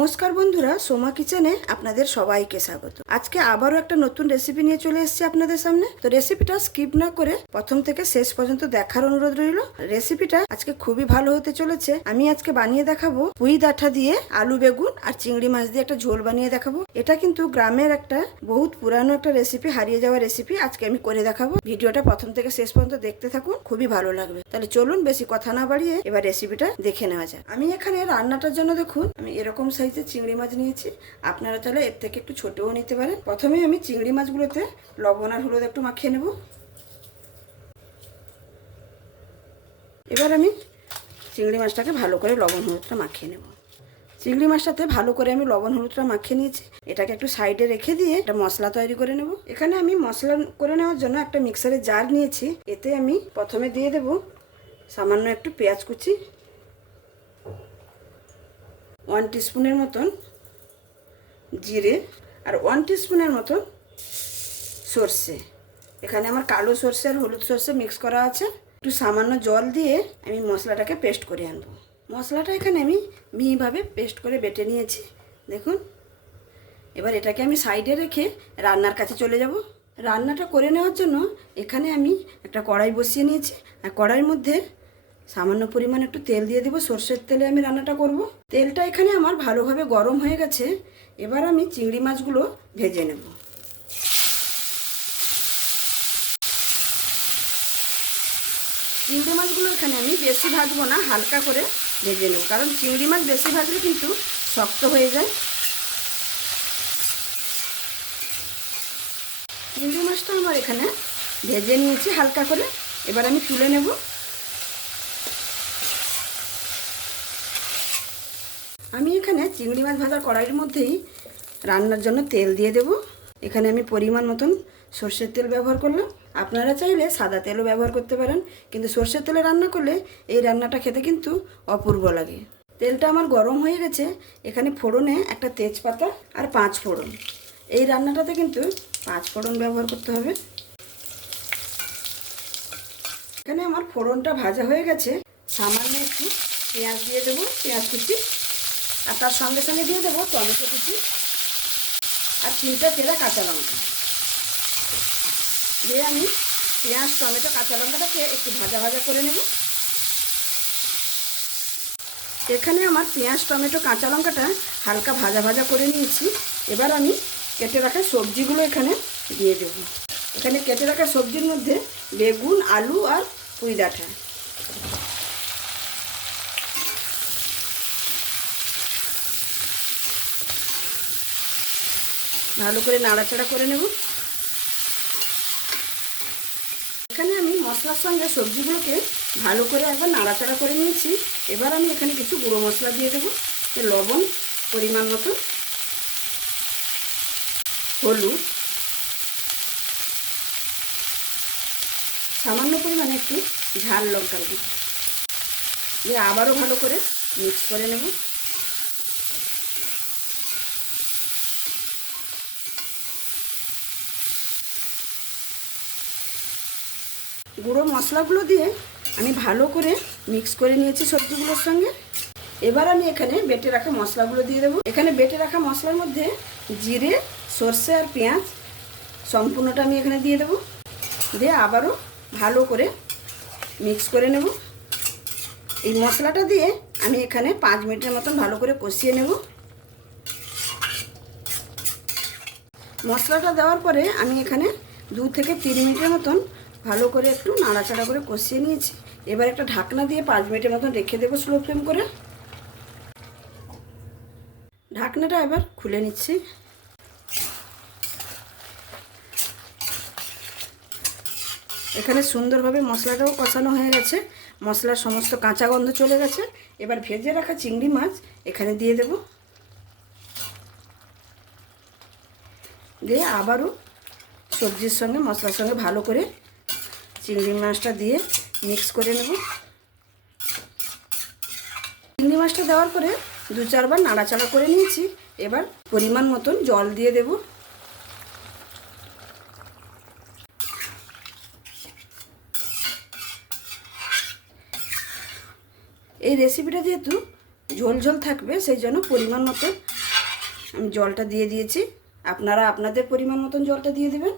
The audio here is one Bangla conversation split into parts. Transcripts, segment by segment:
নমস্কার বন্ধুরা, সোমা কিচেনে আপনাদের সবাইকে স্বাগত। আজকে আবারও একটা নতুন রেসিপি নিয়ে চলে এসেছি আপনাদের সামনে। তো রেসিপিটা স্কিপ না করে প্রথম থেকে শেষ পর্যন্ত দেখার অনুরোধ রইল। রেসিপিটা আজকে খুবই ভালো হতে চলেছে। আমি আজকে বানিয়ে দেখাবো পুঁই ডাঁটা দিয়ে আলু বেগুন আর চিংড়ি মাছ দিয়ে একটা ঝোল বানিয়ে দেখাবো। এটা কিন্তু গ্রামের একটা বহুত পুরানো একটা রেসিপি হারিয়ে যাওয়া রেসিপি আজকে আমি করে দেখাবো। ভিডিওটা প্রথম থেকে শেষ পর্যন্ত দেখতে থাকুন, খুবই ভালো লাগবে। তাহলে চলুন, বেশি কথা না বাড়িয়ে এবার রেসিপিটা দেখে নেওয়া যায় আমি এখানে রান্নাটার জন্য দেখুন, আমি এরকম সাইজের চিংড়ি মাছ নিয়েছি। আপনারা চাইলে এর থেকে একটু ছোটও নিতে পারেন। প্রথমে আমি চিংড়ি মাছগুলোতে লবণ আর হলুদ একটু মাখিয়ে নেব। এবার আমি চিংড়ি মাছটাকে ভালো করে লবণ হলুদটা মাখিয়ে নেব। চিংড়ি মাছটাতে ভালো করে আমি লবণ হলুদটা মাখিয়ে নিয়েছি। এটাকে একটু সাইডে রেখে দিয়ে একটা মশলা তৈরি করে নেব। এখানে আমি মশলা করে নেওয়ার জন্য একটা মিক্সারের জার নিয়েছি। এতে আমি প্রথমে দিয়ে দেব সামান্য একটু পেঁয়াজ কুচি ওয়ান টিস্পুনের মতন জিরে আর ওয়ান টিস্পুনের মতন সর্ষে। এখানে আমার কালো সর্ষে আর হলুদ সর্ষে মিক্স করা আছে। একটু সামান্য জল দিয়ে আমি মশলাটাকে পেস্ট করে আনব। মশলাটা এখানে আমি মিহিভাবে পেস্ট করে বেটে নিয়েছি। দেখুন। এবার এটাকে আমি সাইডে রেখে রান্নার কাছে চলে যাব। রান্নাটা করে নেওয়ার জন্য এখানে আমি একটা কড়াই বসিয়ে নিয়েছি। আর কড়াইয়ের মধ্যে সামান্য পরিমাণ একটু তেল দিয়ে দেবো। সর্ষের তেলে আমি রান্নাটা করব। তেলটা এখানে আমার ভালোভাবে গরম হয়ে গেছে। এবার আমি চিংড়ি মাছগুলো ভেজে নেব। চিংড়ি মাছগুলো এখানে আমি বেশি ভাজবো না, হালকা করে ভেজে নেব। কারণ চিংড়ি মাছ বেশি ভাজলে কিন্তু শক্ত হয়ে যায়। চিংড়ি মাছটা আমার এখানে ভেজে নিয়েছি হালকা করে। এবার আমি তুলে নেব আমি এখানে চিংড়ি মাছ ভাজার কড়াইয়ের মধ্যেই রান্নার জন্য তেল দিয়ে দেব। এখানে আমি পরিমাণ মতন সর্ষের তেল ব্যবহার করলাম। আপনারা চাইলে সাদা তেলও ব্যবহার করতে পারেন, কিন্তু সর্ষের তেলে রান্না করলে এই রান্নাটা খেতে কিন্তু অপূর্ব লাগে। তেলটা আমার গরম হয়ে গেছে। এখানে ফোড়নে একটা তেজপাতা আর পাঁচ ফোড়ন। এই রান্নাটাতে কিন্তু পাঁচ ফোড়ন ব্যবহার করতে হবে। এখানে আমার ফোড়নটা ভাজা হয়ে গেছে। সামান্য একটু পেঁয়াজ দিয়ে দেবো। পেঁয়াজ কুচি আর তার সঙ্গে সঙ্গে দিয়ে দেবো টমেটো কুচি আর তিনটা চেরা কাঁচা লঙ্কা। দিয়ে আমি পেঁয়াজ, টমেটো, কাঁচা লঙ্কাটাকে একটু ভাজা ভাজা করে নেব। এখানে আমার পেঁয়াজ, টমেটো, কাঁচা লঙ্কাটা হালকা ভাজা ভাজা করে নিয়েছি। এবার আমি কেটে রাখা সবজিগুলো এখানে দিয়ে দেব। এখানে কেটে রাখা সবজির মধ্যে বেগুন, আলু আর পুঁই ডাঁটা ভালো করে নাড়াচাড়া করে নেব। এখানে আমি মশলার সঙ্গে সবজিগুলোকে ভালো করে একবার নাড়াচাড়া করে নিয়েছি। এবার আমি এখানে কিছু গুঁড়ো মশলা দিয়ে দেবো লবণ পরিমাণ মতো, হলুদ, সামান্য পরিমাণে একটু ঝাল লঙ্কার দিয়ে আবারও ভালো করে মিক্স করে নেব। গুঁড়ো মশলাগুলো দিয়ে আমি ভালো করে মিক্স করে নিয়েছি সবজিগুলোর সঙ্গে। এবার আমি এখানে বেটে রাখা মশলাগুলো দিয়ে দেবো। এখানে বেটে রাখা মশলার মধ্যে জিরে, সর্ষে আর পেঁয়াজ সম্পূর্ণটা আমি এখানে দিয়ে দেবো। দিয়ে আবারও ভালো করে মিক্স করে নেব। এই মশলাটা দিয়ে আমি এখানে পাঁচ মিনিটের মতন ভালো করে কষিয়ে নেব। মশলাটা দেওয়ার পরে আমি এখানে দু থেকে তিন মিনিটের মতন ভালো করে একটু নাড়াচাড়া করে কষিয়ে নিয়েছি। এবার একটা ঢাকনা দিয়ে পাঁচ মিনিটের মতন রেখে দেবো স্লো ফ্লেম করে। ঢাকনাটা এবার খুলে নিচ্ছি। এখানে সুন্দরভাবে মশলাটাও কষানো হয়ে গেছে। মশলার সমস্ত কাঁচা গন্ধ চলে গেছে। এবার ভেজে রাখা চিংড়ি মাছ এখানে দিয়ে দেব। দিয়ে আবারও সবজির সঙ্গে মশলার সঙ্গে ভালো করে চিংড়ি মাছটা দিয়ে মিক্স করে নেব। চিংড়ি মাছটা দেওয়ার পরে দু চারবার নাড়াচাড়া করে নিয়েছি। এবার পরিমাণ মতন জল দিয়ে দেব। এই রেসিপিটা যেহেতু ঝোল ঝোল থাকবে, সেই জন্য পরিমাণ মতো আমি জলটা দিয়ে দিয়েছি। আপনারা আপনাদের পরিমাণ মতন জলটা দিয়ে দেবেন।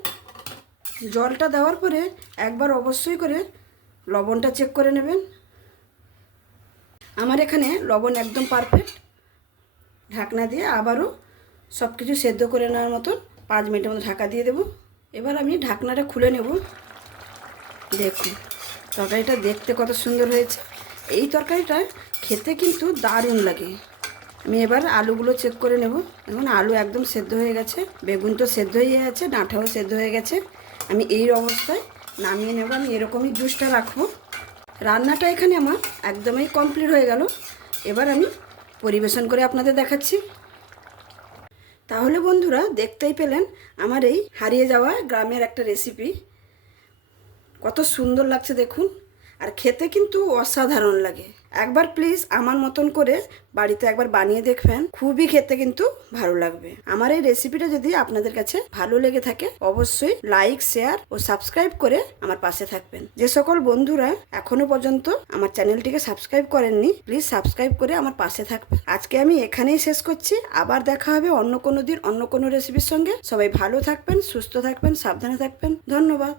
জলটা দেওয়ার পরে একবার অবশ্যই করে লবণটা চেক করে নেবেন। আমার এখানে লবণ একদম পারফেক্ট ঢাকনা দিয়ে আবারও সব কিছু সেদ্ধ করে নেওয়ার মতন পাঁচ মিনিটের মতো ঢাকা দিয়ে দেবো। এবার আমি ঢাকনাটা খুলে নেব। দেখুন, তরকারিটা দেখতে কত সুন্দর হয়েছে। এই তরকারিটা খেতে কিন্তু দারুণ লাগে। আমি এবার আলুগুলো চেক করে নেব। এখন আলু একদম সেদ্ধ হয়ে গেছে। বেগুন তো সেদ্ধ হয়ে গেছে ডাঁটাও সেদ্ধ হয়ে গেছে। আমি এই অবস্থায় নামিয়ে নেব, আমি এরকমই জুসটা রাখব। রান্নাটা এখানে আমার একদমই কমপ্লিট হয়ে গেল। এবার আমি পরিবেশন করে আপনাদের দেখাচ্ছি। তাহলে বন্ধুরা, দেখতেই পেলেন আমার এই হারিয়ে যাওয়া গ্রামের একটা রেসিপি কত সুন্দর লাগছে দেখুন। আর খেতে কিন্তু অসাধারণ লাগে। একবার প্লিজ আমার মতন করে বাড়িতে একবার বানিয়ে দেখবেন, খুবই খেতে কিন্তু ভালো লাগবে। আমার এই রেসিপিটা যদি আপনাদের কাছে ভালো লেগে থাকে, অবশ্যই লাইক শেয়ার ও সাবস্ক্রাইব করে আমার পাশে থাকবেন। যে সকল বন্ধুরা এখনও পর্যন্ত আমার চ্যানেলটিকে সাবস্ক্রাইব করেননি প্লিজ সাবস্ক্রাইব করে আমার পাশে থাকবেন। আজকে আমি এখানেই শেষ করছি। আবার দেখা হবে অন্য কোনো দিন অন্য কোনো রেসিপির সঙ্গে। সবাই ভালো থাকবেন, সুস্থ থাকবেন, সাবধানে থাকবেন। ধন্যবাদ।